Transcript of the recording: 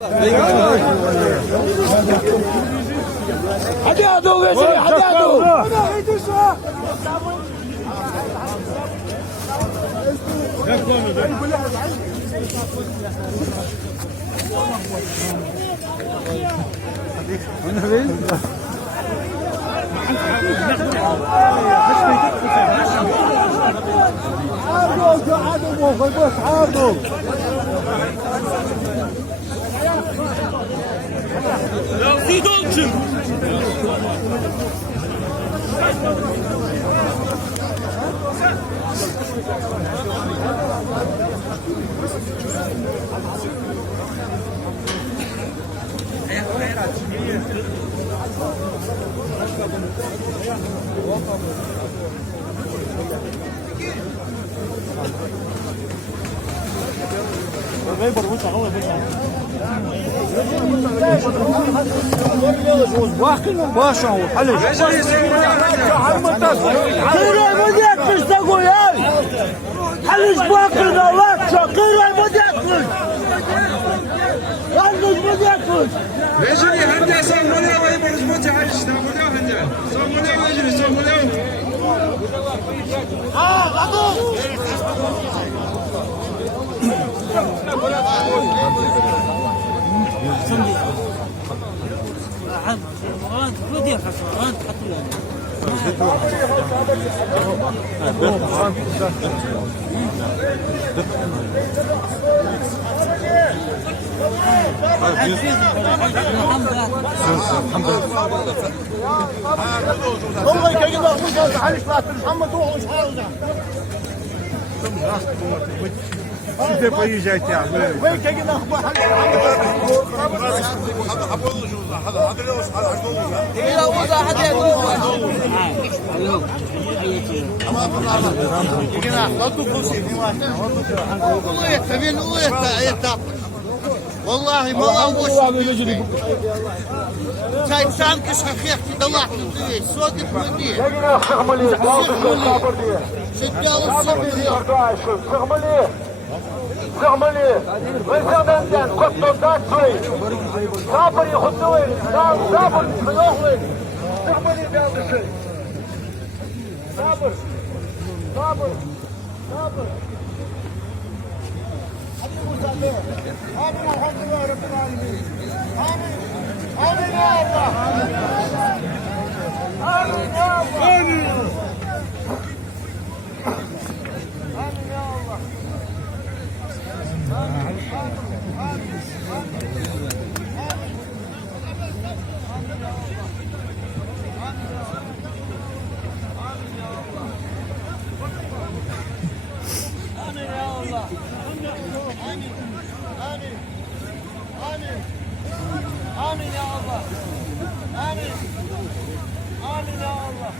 Hadi Ado versene, hadi Ado. Zid olsun. Başa ol, hadi. Kırıy mudiyetmiş de koyay. Haliç bakırda var çok. Kırıy mudiyetmiş. Yalnız mudiyetmiş. رجلي هندي صامولي وهي برجمتي عايش صامولي هندي صامولي رجلي صامولي والله كيف ما حالش لا محمد روح مش عاوزه. Size поезжайте. وين كيف ما اخبار حالش والله ما الله تاي تانكش خيختي طلعت صوتك ودي شدال زغملي وزغملي قطو داتوي صابر يخطوي صابر يخطوي زغملي بهذا الشيء صابر صابر صابر آمين الحمد لله رب العالمين آمين آمين يا الله آمين يا الله آمين يا الله آمين يا الله آمين آمين يا الله